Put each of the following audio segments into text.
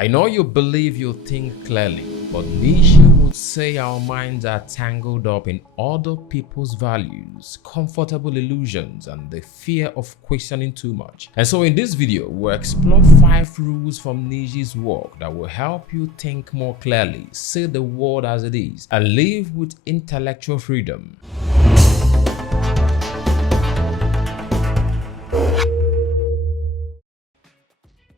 I know you believe you think clearly, but Nietzsche would say our minds are tangled up in other people's values, comfortable illusions, and the fear of questioning too much. And so in this video, we'll explore 5 rules from Nietzsche's work that will help you think more clearly, see the world as it is, and live with intellectual freedom.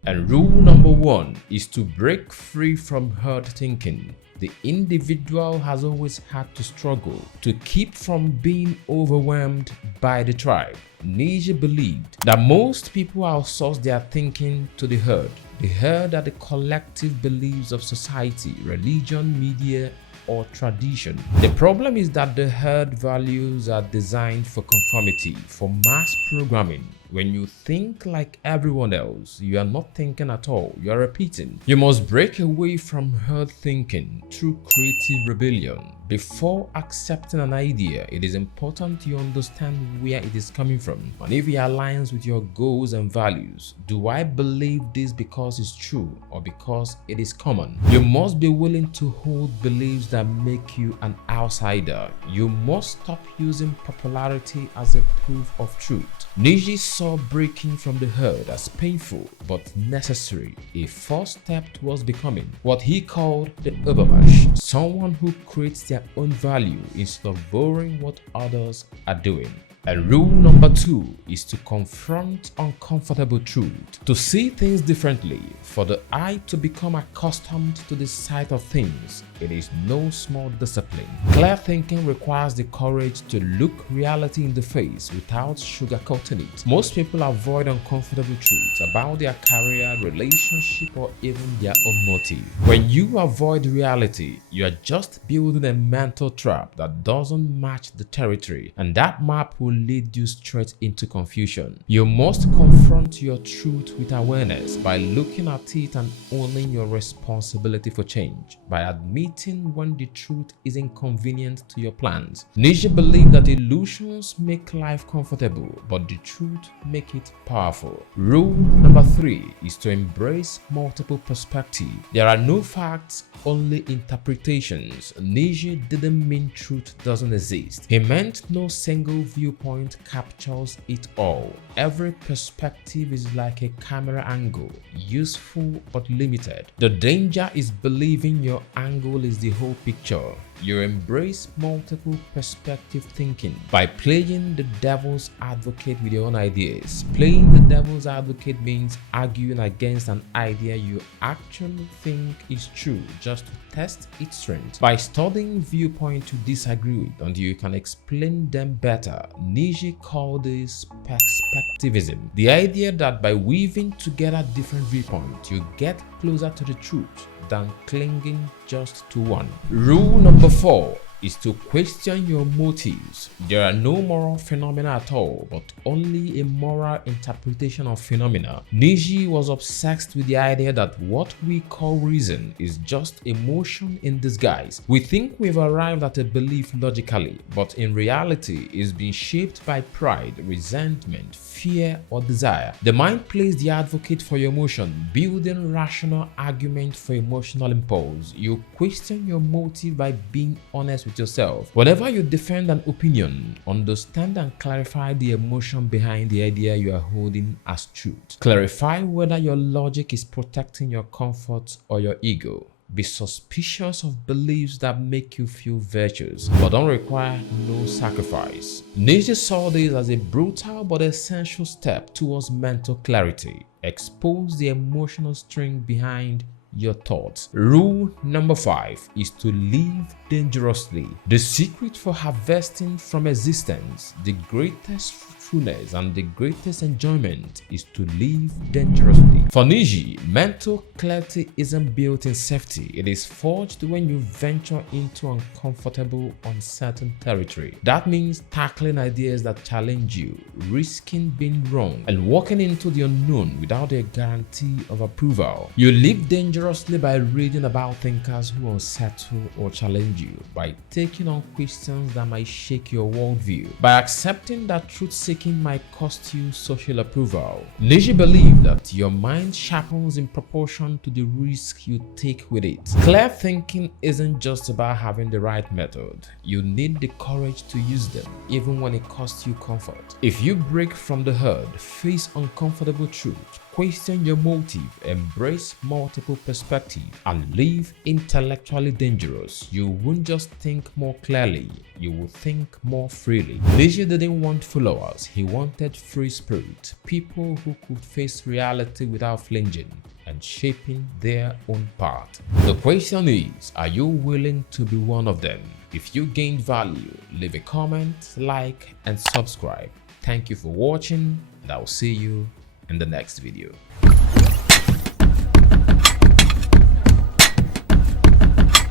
And rule number 1 is to break free from herd thinking. The individual has always had to struggle to keep from being overwhelmed by the tribe. Nietzsche believed that most people outsource their thinking to the herd. The herd are the collective beliefs of society, religion, media, or tradition. The problem is that the herd values are designed for conformity, for mass programming. When you think like everyone else, you are not thinking at all, you are repeating. You must break away from herd thinking through creative rebellion. Before accepting an idea, it is important you understand where it is coming from and if it aligns with your goals and values. Do I believe this because it's true or because it is common? You must be willing to hold beliefs that make you an outsider. You must stop using popularity as a proof of truth. Nietzsche saw breaking from the herd as painful but necessary, a first step towards becoming what he called the Übermensch, someone who creates their own value instead of borrowing what others are doing. And rule number 2 is to confront uncomfortable truth, to see things differently. For the eye to become accustomed to the sight of things, it is no small discipline. Clear thinking requires the courage to look reality in the face without sugarcoating it. Most people avoid uncomfortable truths about their career, relationship, or even their own motive. When you avoid reality, you are just building a mental trap that doesn't match the territory, and that map will lead you straight into confusion. You must confront your truth with awareness by looking at it and owning your responsibility for change, by admitting when the truth is inconvenient to your plans. Nietzsche believed that illusions make life comfortable, but the truth make it powerful. Rule number 3 is to embrace multiple perspectives. There are no facts, only interpretations. Nietzsche didn't mean truth doesn't exist. He meant no single viewpoint captures it all. Every perspective is like a camera angle, useful but limited. The danger is believing your angle is the whole picture. You embrace multiple perspective thinking by playing the devil's advocate with your own ideas. Playing the devil's advocate means arguing against an idea you actually think is true just to test its strength. By studying viewpoints you disagree with until you can explain them better. Nietzsche called this perspectivism. The idea that by weaving together different viewpoints you get closer to the truth than clinging just to one. Rule number 4 is to question your motives. There are no moral phenomena at all, but only a moral interpretation of phenomena. Nietzsche was obsessed with the idea that what we call reason is just emotion in disguise. We think we've arrived at a belief logically, but in reality it's been shaped by pride, resentment, fear, or desire. The mind plays the advocate for your emotion, building rational argument for emotional impulse. You question your motive by being honest with yourself. Whenever you defend an opinion, understand and clarify the emotion behind the idea you are holding as truth. Clarify whether your logic is protecting your comfort or your ego. Be suspicious of beliefs that make you feel virtuous but don't require no sacrifice. Nietzsche saw this as a brutal but essential step towards mental clarity. Expose the emotional string behind your thoughts. Rule number 5 is to live dangerously. The secret for harvesting from existence, the greatest fruitfulness and the greatest enjoyment is to live dangerously. For Nietzsche, mental clarity isn't built in safety. It is forged when you venture into uncomfortable, uncertain territory. That means tackling ideas that challenge you, risking being wrong, and walking into the unknown without a guarantee of approval. You live dangerously by reading about thinkers who unsettle or challenge you, by taking on questions that might shake your worldview, by accepting that truth-seeking might cost you social approval. Nietzsche believed that your mind mind sharpens in proportion to the risk you take with it. Clear thinking isn't just about having the right method. You need the courage to use them, even when it costs you comfort. If you break from the herd, face uncomfortable truth, question your motive, embrace multiple perspectives, and live intellectually dangerous, you won't just think more clearly, you will think more freely. Nietzsche didn't want followers, he wanted free spirit, people who could face reality without flinching and shaping their own path. The question is, are you willing to be one of them? If you gained value, leave a comment, like, and subscribe. Thank you for watching, and I'll see you in the next video.